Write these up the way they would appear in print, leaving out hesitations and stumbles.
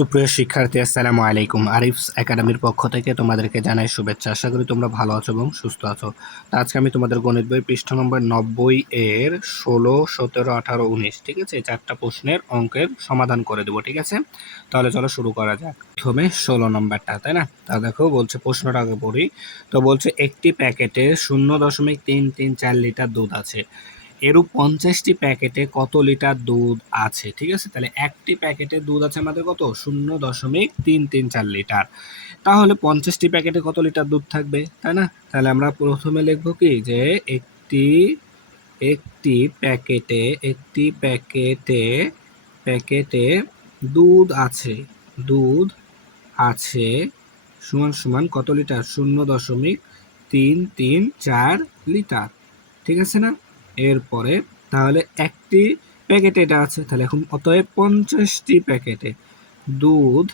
সুপ্রিয় শিক্ষার্থী, আসসালামু আলাইকুম। আরিফস একাডেমির পক্ষ থেকে তোমাদেরকে জানাই শুভেচ্ছা। আশা করি তোমরা ভালো আছো এবং সুস্থ আছো। তো আজকে আমি তোমাদের গণিত বই পৃষ্ঠা নম্বর 90 এর 16, 17, 18, 19, ঠিক আছে, এই চারটা প্রশ্নের অঙ্কের সমাধান করে দেবো। ঠিক আছে, তাহলে চলো শুরু করা যাক। প্রথমে 16 নম্বরটা, তাই না? তা দেখো, বলছে প্রশ্নটা আগে পড়ি। তো বলছে একটি প্যাকেটে 0.334 লিটার দুধ আছে, এরূপ 50টি প্যাকেটে কত লিটার দুধ আছে? ঠিক আছে, তাহলে একটি প্যাকেটে দুধ আছে আমাদের কত? 0.334 লিটার। তাহলে 50টি প্যাকেটে কত লিটার দুধ থাকবে, তাই না? তাহলে আমরা প্রথমে লিখবো কি, যে একটি একটি প্যাকেটে একটি প্যাকেটে প্যাকেটে দুধ আছে, দুধ আছে সমান সমান কত লিটার? 0.334 লিটার। ঠিক আছে না? এরপরে তাহলে একটি প্যাকেটে এটা আছে, তাহলে এখন অতএব 50টি প্যাকেটে দুধ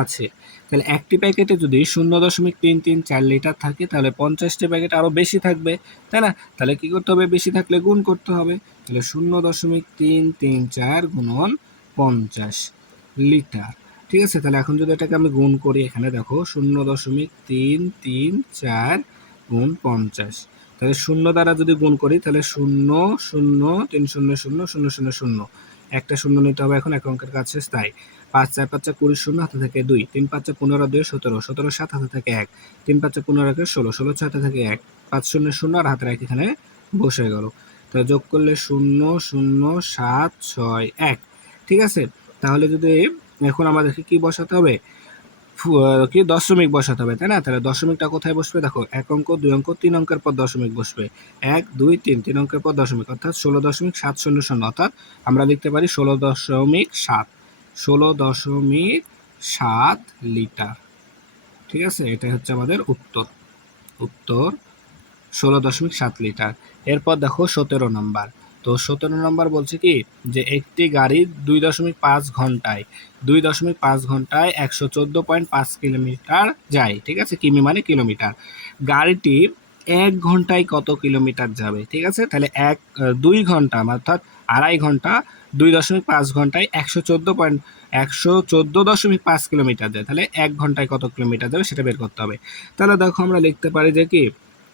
আছে। তাহলে একটি প্যাকেটে যদি 0.334 লিটার থাকে, তাহলে 50টি প্যাকেট আরও বেশি থাকবে, তাই না? তাহলে কি করতে হবে? বেশি থাকলে গুণ করতে হবে। তাহলে 0.334 গুণন 50 লিটার। ঠিক আছে, তাহলে এখন যদি এটাকে আমি গুণ করি, এখানে দেখো 0.334 গুণ 50, তাহলে 0 দ্বারা যদি গুণ করি তাহলে 0 0 3 0 0 0 0 0, একটা শূন্য নিতে হবে এখন, এক অঙ্কের কাছে তাই। 5 4 5 20, শূন্য হাতে থাকে 2, 3 5 15 2 17, 17 7 হাতে থাকে 1, 3 5 15 16, 16 6 হাতে থাকে 1, 5 0 0 আর হাতের 1 এখানে বসে গেল। তাহলে যোগ করলে 0 0 7 6 1। ঠিক আছে, তাহলে যদি এখন আমাদেরকে কি বসাতে হবে? কি দশমিক বসাতে হবে, তাই না? তাহলে দশমিকটা কোথায় বসবে? দেখো, 1 অঙ্ক 2 অঙ্ক 3 অঙ্কের পর দশমিক বসবে। 1 2 3, 3 অঙ্কের পর দশমিক, অর্থাৎ 16.700, অর্থাৎ আমরা লিখতে পারি 16.7, 16.7 লিটার। ঠিক আছে, এটাই হচ্ছে আমাদের উত্তর। উত্তর 16.7 লিটার। এরপর দেখো 17 নম্বর। তো 17 নম্বর বলছে কি, যে একটি গাড়ি 2.5 ঘন্টায় 2.5 ঘন্টায় 114.5 কিলোমিটার যায়। ঠিক আছে, কিমি মানে কিলোমিটার। গাড়িটি 1 ঘন্টায় কত কিলোমিটার যাবে? ঠিক আছে, তাহলে 2 ঘন্টা অর্থাৎ আড়াই ঘন্টা, 2.5 ঘন্টায় 114.5 কিলোমিটার যায়, তাহলে 1 ঘন্টায় কত কিলোমিটার যাবে সেটা বের করতে হবে। তাহলে দেখো আমরা লিখতে পারি যে কি,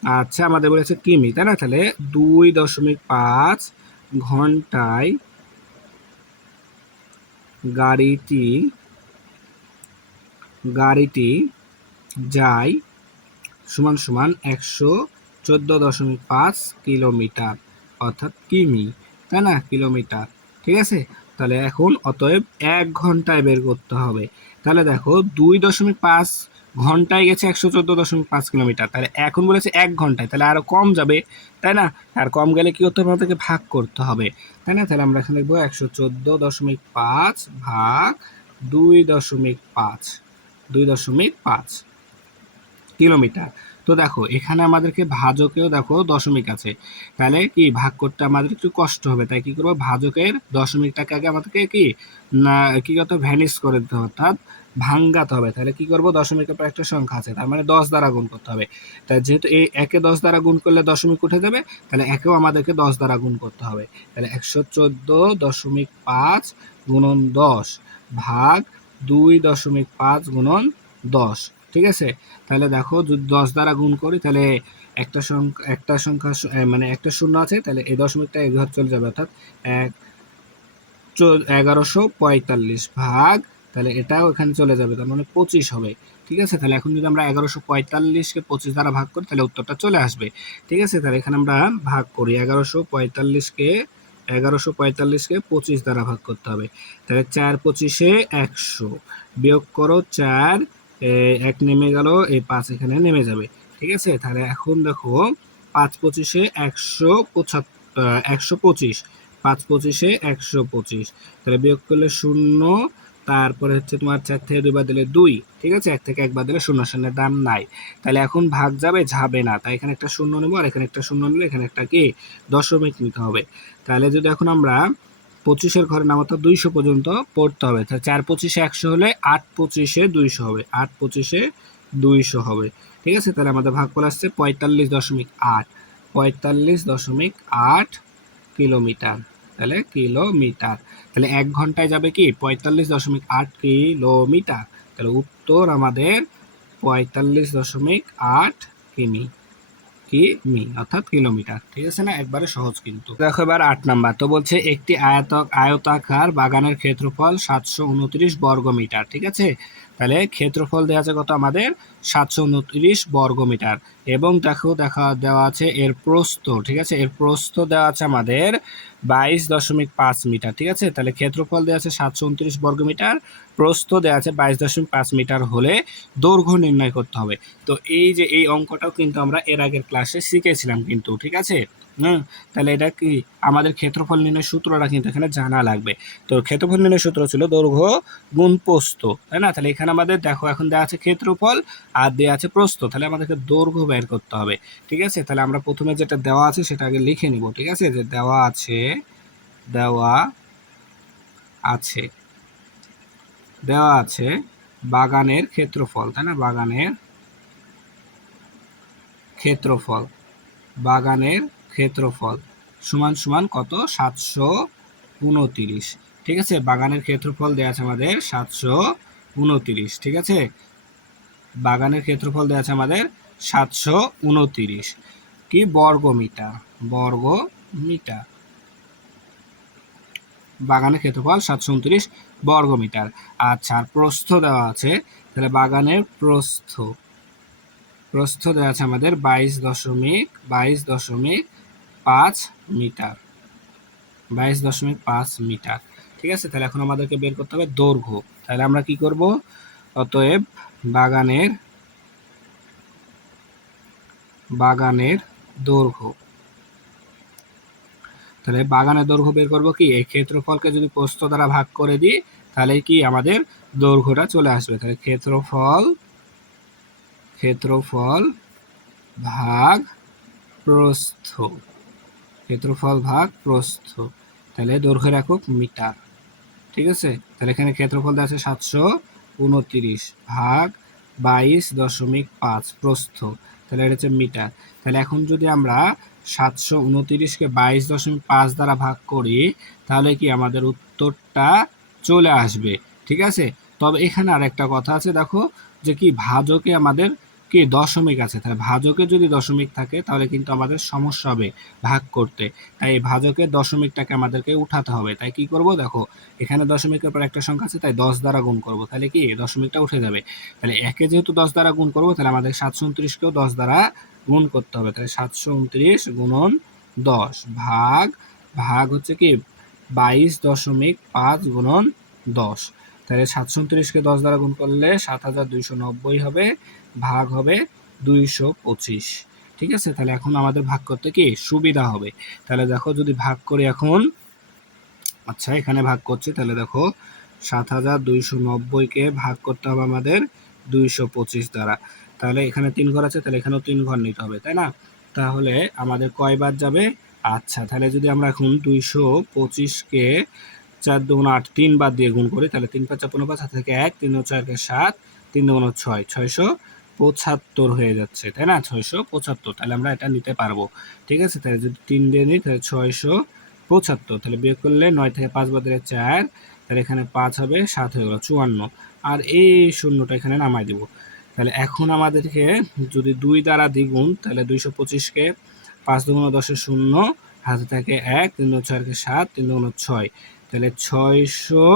আচ্ছা আমাদের বলেছে কিমি, তাই না? তাহলে 2.5 ঘন্টায় গাড়িটি গাড়িটি যায় সমান সমান 114.5 কিলোমিটার, অর্থাৎ কিমি, তাই না? কিলোমিটার। ঠিক আছে, তাহলে এখন অতএব 1 ঘন্টায় বের করতে হবে। তাহলে দেখো 2.5 ঘন্টায় গেছে 114.5 কিলোমিটার, তাহলে এখন বলেছে 1 ঘন্টায়, তাহলে আরো কম যাবে, তাই না? আর কম গেলে কি করতে হবে? আমাদেরকে ভাগ করতে হবে, তাই না? তাহলে আমরা এখানে লিখবো 114.5 ভাগ 2.5, 2.5 কিলোমিটার। তো দেখো এখানে আমাদেরকে ভাজকেও দেখো দশমিক আছে, তাহলে কি ভাগ করতে আমাদের একটু কষ্ট হবে, তাই কি করবো? ভাজকের দশমিকটাকে আগে আমাদেরকে কি না কি করতে ভ্যানিশ করে দিতে হবে, অর্থাৎ ভাঙ্গাতে হবে। তাহলে কি করবো? দশমিকের পর একটা সংখ্যা আছে, তার মানে 10 দ্বারা গুণ করতে হবে। তাই যেহেতু এই একে 10 দ্বারা গুণ করলে দশমিক উঠে যাবে, তাহলে একেও আমাদেরকে 10 দ্বারা গুণ করতে হবে। তাহলে 114.5 গুণন 10 ভাগ 2.5 গুণন 10। ঠিক আছে, তাহলে দেখো যদি 10 দ্বারা গুণ করি, তাহলে একটা সংখ্যা মানে একটা শূন্য আছে, তাহলে এই দশমিকটা এই ঘর চলে যাবে, অর্থাৎ 1145 ভাগ, তাহলে এটাও এখানে চলে যাবে, তার মানে 25 হবে। ঠিক আছে, তাহলে এখন যদি আমরা 1145-কে 25 দ্বারা ভাগ করি, তাহলে উত্তরটা চলে আসবে। ঠিক আছে, তাহলে এখানে আমরা ভাগ করি 1145-কে 25 দ্বারা ভাগ করতে হবে। তাহলে 4 25-এ 100, বিয়োগ করো 4, 1 নেমে গেল, এই 5 এখানে নেমে যাবে। ঠিক আছে, তাহলে এখন দেখো 5 25-এ 125, 5 25-এ 125, তাহলে বিয়োগ করলে 0, তারপরে হচ্ছে তোমার 4 থেকে 2 বাদ দিলে 2। ঠিক আছে, 1 থেকে 1 বাদ দিলে 0, শূন্যের দাম নাই। তাহলে এখন ভাগ যাবে যাবে না, তাই এখানে একটা শূন্য নেবো, আর এখানে একটা শূন্য নিলে এখানে একটা কি দশমিক নিতে হবে। তাহলে যদি এখন আমরা 25-এর ঘরে নামাতে 200 পর্যন্ত পড়তে হবে, তাহলে 4 25-এ 100 হলে 8 25-এ 200 হবে, 8 25-এ 200 হবে। ঠিক আছে, তাহলে আমাদের ভাগফল আসছে 45.8, 45.8 কিলোমিটার। তাহলে কিলোমিটার। তাহলে 1 ঘন্টায় যাবে কি 45.8 কিলোমিটার। তাহলে উত্তর আমাদের 45.8 কিমি, অর্থাৎ কিলোমিটার। ঠিক আছে না, একবারে সহজ কিন্তু। দেখো এবার 8 নাম্বার তো বলছে একটি আয়তাকার বাগানের ক্ষেত্রফল 729 বর্গমিটার। ঠিক আছে, তাহলে ক্ষেত্রফল দেওয়া আছে কত আমাদের 729 বর্গমিটার, এবং দেখো দেওয়া আছে এর প্রস্থ। ঠিক আছে, এর প্রস্থ দেওয়া আছে আমাদের 22.5 মিটার। ঠিক আছে, তাহলে ক্ষেত্রফল দেওয়া আছে 729 বর্গমিটার, প্রস্থ দেওয়া আছে 22.5 মিটার হলে দৈর্ঘ্য নির্ণয় করতে হবে। তো এই যে এই অঙ্কটাও কিন্তু আমরা এর আগের ক্লাসে শিখেছিলাম কিন্তু। ঠিক আছে, তাহলে এটা কি আমাদের ক্ষেত্রফল নির্ণয় সূত্রটা কিন্তু এখানে জানা লাগবে। তো ক্ষেত্রফল নির্ণয় সূত্র ছিল দৈর্ঘ্য গুণ প্রস্থ, তাই না? তাহলে এখানে আমাদের দেখো এখন দেওয়া আছে ক্ষেত্রফল আর দেওয়া আছে প্রস্থ, তাহলে আমাদেরকে দৈর্ঘ্য বের করতে হবে। ঠিক আছে, তাহলে আমরা প্রথমে যেটা দেওয়া আছে সেটা আগে লিখে নিব। ঠিক আছে, যে দেওয়া আছে বাগানের ক্ষেত্রফল, তাই না? বাগানের ক্ষেত্রফল সমান সমান কত 729। ঠিক আছে, বাগানের ক্ষেত্রফল দেওয়া আছে আমাদের 729। ঠিক আছে, বাগানের ক্ষেত্রফল দেওয়া আছে আমাদের 729 কি বর্গমিটার। বাগানের ক্ষেত্রফল 729 বর্গমিটার। আচ্ছা, আর প্রস্থ দেওয়া আছে, তাহলে বাগানের প্রস্থ দেওয়া আছে আমাদের 22.5 মিটার। 22.5 মিটার। ঠিক আছে, তাহলে এখন আমাদেরকে বের করতে হবে দৈর্ঘ্য। তাহলে আমরা কি করব, অতএব বাগানের দৈর্ঘ্য। তাহলে বাগানের দৈর্ঘ্য বের করব কি, এই ক্ষেত্রফলকে যদি প্রস্থ দ্বারা ভাগ করে দিই তাহলে কি আমাদের দৈর্ঘ্যটা চলে আসবে। তাহলে ক্ষেত্রফল ভাগ প্রস্থ, তাহলে দৈর্ঘ্যের একক মিটার। ঠিক আছে, তাহলে এখানে ক্ষেত্রফল দেওয়া আছে 729 ভাগ 22.5 প্রস্থ, তাহলে এটা হচ্ছে মিটার। তাহলে এখন যদি আমরা 729কে 22.5 দ্বারা ভাগ করি তাহলে কি আমাদের উত্তরটা চলে আসবে। ঠিক আছে, তবে এখানে আর একটা কথা আছে, দেখো যে কি ভাজকে আমাদের কি দশমিক আছে, তাহলে ভাজকে যদি দশমিক থাকে তাহলে কিন্তু আমাদের সমস্যা হবে ভাগ করতে। তাই এই ভাজকের দশমিকটাকে আমাদেরকে উঠাতে হবে। তাই কি করব, দেখো এখানে দশমিকের পর একটা সংখ্যা আছে, তাই 10 দ্বারা গুণ করব, তাহলে কি দশমিকটা উঠে যাবে। তাহলে একে যেহেতু 10 দ্বারা গুণ করব তাহলে আমাদের 729কেও 10 দ্বারা গুণ করতে হবে। তাহলে 729 গুণন 10 ভাগ হচ্ছে কি 22.5 গুণন 10। তাহলে 729কে 10 দ্বারা গুণ করলে 7290 হবে, ভাগ হবে 225। ঠিক আছে, তাহলে এখন আমাদের ভাগ করতে কি সুবিধা হবে। তাহলে দেখো যদি ভাগ করি এখন, আচ্ছা এখানে ভাগ করছি, তাহলে দেখো 7290কে ভাগ করতে হবে আমাদের 225 দ্বারা। তাহলে এখানে 3 ঘর আছে, তাহলে এখানেও 3 ঘর নিতে হবে, তাই না? তাহলে আমাদের কয়বার যাবে, আচ্ছা তাহলে যদি আমরা এখন 225কে 4 দুগুণ 8 3 বার দিয়ে গুণ করি তাহলে 3 5 15 5 থেকে 1 3 4 7 3 দুগুণ 6 675 হয়ে যাচ্ছে, তাই না? 675, তাহলে আমরা এটা নিতে পারবো। ঠিক আছে, তাহলে যদি 3 দিয়ে নিই তাহলে 675, তাহলে বিয়োগ করলে 9 থেকে 5 বাদ দিলে 4, তাহলে এখানে 5 হবে 7 হয়ে গেল 54, আর এই শূন্যটা এখানে নামাই দেব। তাহলে এখন আমাদেরকে যদি 2 দ্বারা দ্বিগুণ, তাহলে 225কে 5 দুগুণ 10 শূন্য, হাতে থাকে 1 3 দুগুণ 4 7 3 দুগুণ 6, তাহলে 600,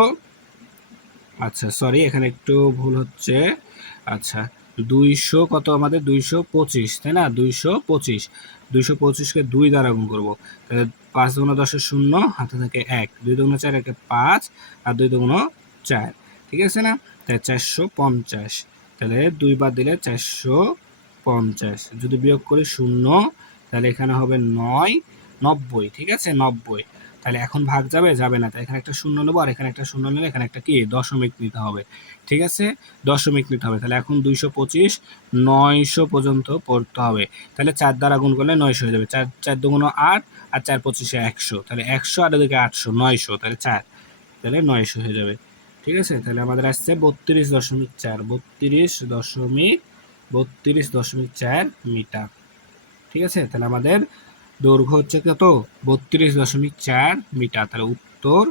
আচ্ছা সরি এখানে একটু ভুল হচ্ছে, আচ্ছা 200 কত আমাদের 225, তাই না? 225কে 2 দ্বারা গুণ করবো, তাহলে 5 দুগুণ 10 শূন্য, হাতে থাকে 1 2 দুগুণ 4 1 5 আর 2 দুগুণ 4, ঠিক আছে না? তাহলে 450, তাহলে 2 বাদ দিলে 450, যদি বিয়োগ করি শূন্য তাহলে এখানে হবে 9 90, ঠিক আছে 90। তাহলে এখন ভাগ যাবে না, তাই এখানে একটা শূন্য নেবো, আর এখানে একটা শূন্য নিলে এখানে একটা কি দশমিক নিতে হবে। ঠিক আছে, দশমিক নিতে হবে। তাহলে এখন 225 900 পর্যন্ত পড়তে হবে। তাহলে 4 দ্বারা গুণ করলে 900 হয়ে যাবে, 4 দুগুণ 8 আর 4 25 100, তাহলে 100 আর এদিকে 800 900, তাহলে 4, তাহলে 900 হয়ে যাবে। ঠিক আছে, তাহলে আমাদের আসছে 32.4 মিটার। ঠিক আছে, তাহলে আমাদের দৈর্ঘ্য হচ্ছে কত 32.4 মিটার। তাহলে উত্তর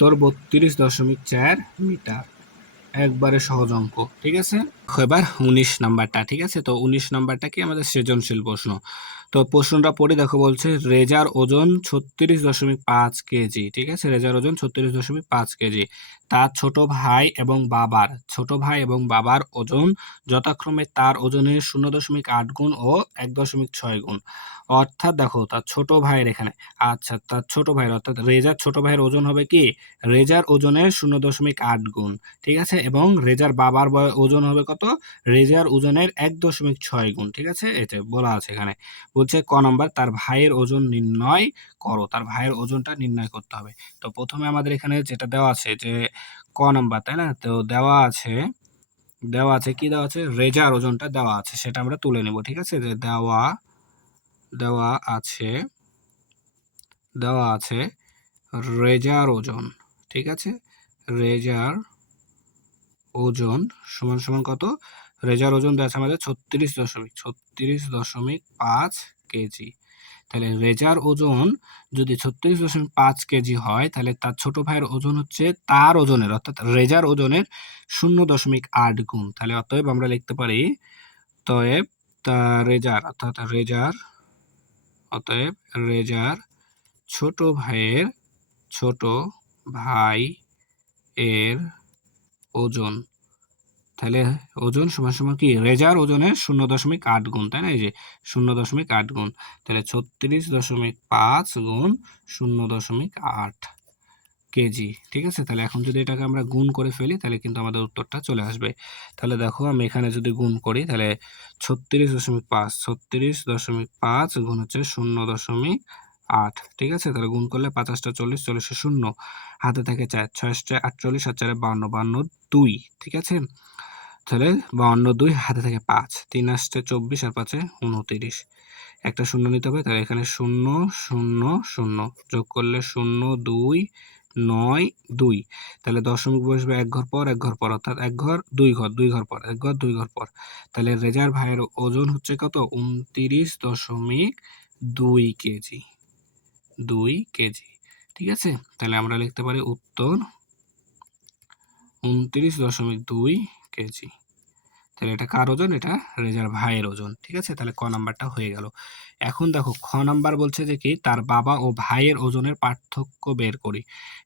32.4 মিটার। একবারে সহজ অঙ্ক, ঠিক আছে। এবার 19 নাম্বারটা, ঠিক আছে। তো 19 নাম্বারটা কি আমাদের সৃজনশীল প্রশ্ন। তো প্রশ্নটা পড়ে দেখো, বলছে রেজার ওজন 36.5 কেজি, ঠিক আছে। রেজার ওজন 36.5 কেজি। তার ছোট ভাই এবং বাবার ওজন যথাক্রমে তার ওজনের 0.8 গুণ ও 1.6 গুণ। অর্থাৎ দেখো তার ছোট ভাইয়ের এখানে, আচ্ছা তার ছোট ভাইয়ের অর্থাৎ রেজার ছোট ভাইয়ের ওজন হবে কি রেজার ওজনের 0.8 গুণ, ঠিক আছে। এবং রেজার বাবার ওজন হবে কত, রেজার ওজনের 1.6 গুণ, ঠিক আছে। এটা বলা আছে এখানে। বলছে ক নাম্বার, তার ভাইয়ের ওজন নির্ণয় করো। তার ভাইয়ের ওজনটা নির্ণয় করতে হবে। তো প্রথমে আমাদের এখানে যেটা দেওয়া আছে যে ক নাম্বার, তাই না। তো দেওয়া আছে কি দেওয়া আছে, রেজার ওজনটা দেওয়া আছে, সেটা আমরা তুলে নেব, ঠিক আছে। যে দেওয়া আছে রেজার ওজন, ঠিক আছে। রেজার ওজন সমান সমান কত, রেজার ওজন দেওয়া আছে আমাদের 36.5 কেজি। তাহলে রেজার ওজন যদি 36.5 কেজি হয়, তাহলে তার ছোট ভাইয়ের ওজন হচ্ছে তার ওজনের অর্থাৎ রেজার ওজনের 0.8 গুণ। তাহলে অতএব আমরা লিখতে পারি তয়েব তার রেজার অতএব রেজার ছোট ভাই এর ওজন, তাহলে ওজন সমান সমান কি রেজার ওজনের 0.8 গুণ, তাই না। এই যে 0.8 গুণ, তাহলে 36.5 গুণ 0.8 কেজি, ঠিক আছে। তাহলে এখন যদি এটাকে আমরা গুণ করে ফেলি, তাহলে কিন্তু আমাদের উত্তরটা চলে আসবে। তাহলে দেখো আমি এখানে যদি গুণ করি, তাহলে 36.5 গুণ হচ্ছে 0.8, ঠিক আছে। তাহলে গুণ করলে 5 × 40, 40 শূন্য, হাতে থাকে 4, 6 × 48, 7 × 52, 52 2, ঠিক আছে। তাহলে 52 2, হাতে থাকে 5, 3 আসছে 24 আর 5 29, একটা শূন্য নিতে হবে। তাহলে এখানে 0 0 0 যোগ করলে 0 2 9 2, তাহলে দশমিক বসবে এক ঘর পর অর্থাৎ এক ঘর দুই ঘর পর, এক ঘর দুই ঘর পর। তাহলে রেজার ভাইয়ের ওজন হচ্ছে কত 29.2 কেজি, 2 কেজি, ঠিক আছে। তাহলে আমরা লিখতে পারি উত্তর 29.2 কেজি। তাহলে এটা কার ওজন, এটা রেজার ভাইয়ের ওজন, ঠিক আছে। তাহলে ক নাম্বারটা হয়ে গেল। এখন দেখো খ নাম্বার বলছে যে কি তার বাবা ও ভাইয়ের ওজনের পার্থক্য বের করি,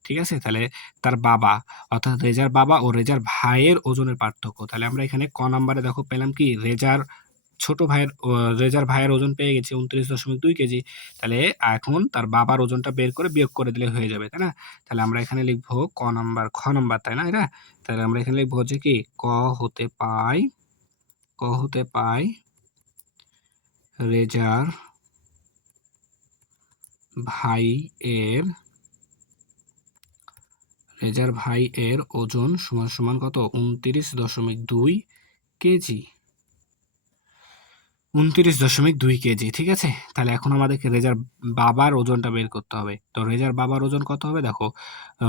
ঠিক আছে। তাহলে তার বাবা অর্থাৎ রেজার বাবা ও রেজার ভাইয়ের ওজনের পার্থক্য। তাহলে আমরা এখানে ক নাম্বারে দেখো পেলাম কি রেজার ভাইয়ের ওজন পেয়ে গেছি 29.2 কেজি। তাহলে এখন তার বাবার ওজনটা বের করে বিয়োগ করে দিলে হয়ে যাবে, তাই না। তাহলে আমরা এখানে লিখবো খ নাম্বার, তাই না এটা। তাহলে আমরা এখানে লিখবো হচ্ছে কি ক হতে পাই রেজার ভাই এর ওজন সমান সমান কত 29.2 কেজি, 29.2 কেজি, ঠিক আছে। তাহলে এখন আমাদেরকে রেজার বাবার ওজনটা বের করতে হবে। তো রেজার বাবার ওজন কত হবে, দেখো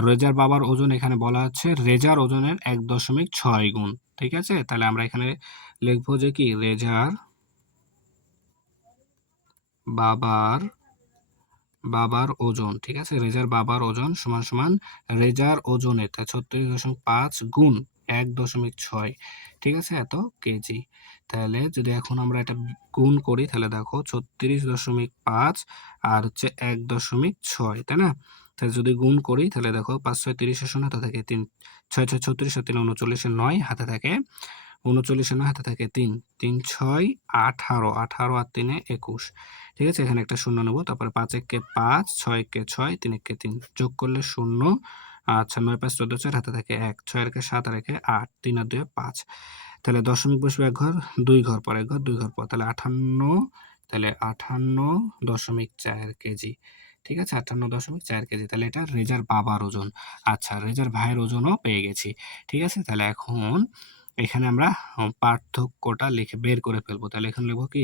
রেজার বাবার ওজন এখানে বলা আছে রেজার ওজনের 1.6 গুণ, ঠিক আছে। তাহলে আমরা এখানে লিখবো যে কি রেজার বাবার ওজন, ঠিক আছে। রেজার বাবার ওজন সমান সমান রেজার ওজনের 36.5 গুণ 1.6, ঠিক আছে, এত কেজি। তাহলে যদি এখন আমরা এটা গুণ করি, তাহলে দেখো 36.5 আর হচ্ছে 1.6, তাই না। তাহলে যদি গুণ করি, তাহলে দেখো 5 6 30 শূন্য, হাতে থাকে 3, 6 6 36 আর 3 39, 9 হাতে থাকে 39, হাতে থাকে 3, 3 6 18, 18 আর 3 21, ঠিক আছে। এখানে একটা শূন্য নেব, তারপরে 5 1 কে 5, 6 1 কে 6, 3 1 কে 3, যোগ করলে 0, আচ্ছা 9 5 14 4, হাতে থাকে 1, 6 আর 7 আর 8, 3 আর 2 5। তাহলে দশমিক বসবে এক ঘর দুই ঘর পর, এক ঘর দুই ঘর পর, তাহলে 58, তাহলে 58.4 কেজি, ঠিক আছে। 58.4 কেজি। তাহলে এটা রেজার বাবার ওজন। আচ্ছা রেজার ভাইয়ের ওজনও পেয়ে গেছি, ঠিক আছে। তাহলে এখন এখানে আমরা পার্থক্যটা লিখে বের করে ফেলবো। তাহলে এখানে লিখবো কি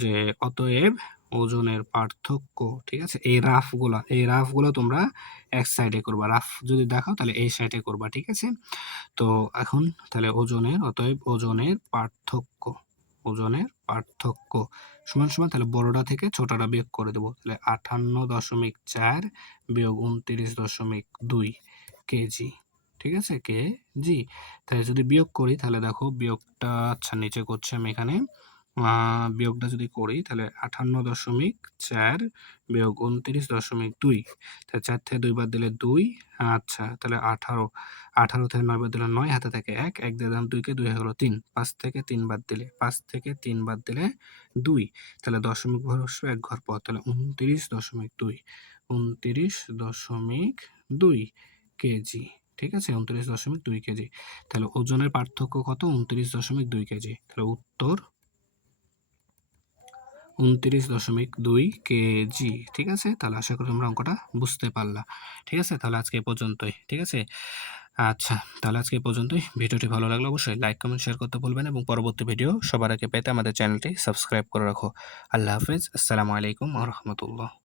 যে অতএব ওজনের পার্থক্য, ঠিক আছে। এই রাফগুলো তোমরা এক সাইডে করবা, রাফ যদি দেখাও তাহলে এই সাইডে করবা, ঠিক আছে। তো এখন তাহলে অতএব ওজনের পার্থক্য, ওজনের পার্থক্য সমান সমান তাহলে বড়টা থেকে ছোটটা বিয়োগ করে দেবো। তাহলে 58.4 বিয়োগ 29.2 কেজি। ঠিক আছে, কেজি। তাহলে যদি বিয়োগ করি তাহলে দেখো বিয়োগটা, আচ্ছা নিচে করছি আমি এখানে। বিয়োগটা যদি করি তাহলে 58.4 বিয়োগ 29.2, তাহলে 4 থেকে 2 বাদ দিলে 2, আচ্ছা তাহলে 18, 18 থেকে 9 বাদ দিলে 9, হাতে থাকে 1, 1 দিয়ে দিলাম 2কে, 2 হয়ে গেল 3, 5 থেকে 3 বাদ দিলে 2, তাহলে দশমিক ঘর বসবে 1 ঘর পর, তাহলে 29.2, 29.2 কেজি। ঠিক আছে, 29.2 কেজি। তাহলে ওজনের পার্থক্য কত? 29.2 কেজি। তাহলে উত্তর 29.2 কেজি। ঠিক আছে, তাহলে আশা করি তোমরা অঙ্কটা বুঝতে পারলা। ঠিক আছে, তাহলে আজকে এই পর্যন্তই। ঠিক আছে, আচ্ছা তাহলে আজকে এই পর্যন্তই। ভিডিওটি ভালো লাগলে অবশ্যই লাইক কমেন্ট শেয়ার করতে ভুলবেন এবং পরবর্তী ভিডিও সবার আগে পেতে আমাদের চ্যানেলটি সাবস্ক্রাইব করে রাখো। আল্লাহ হাফেজ, আসসালামু আলাইকুম ওয়া রাহমাতুল্লাহ।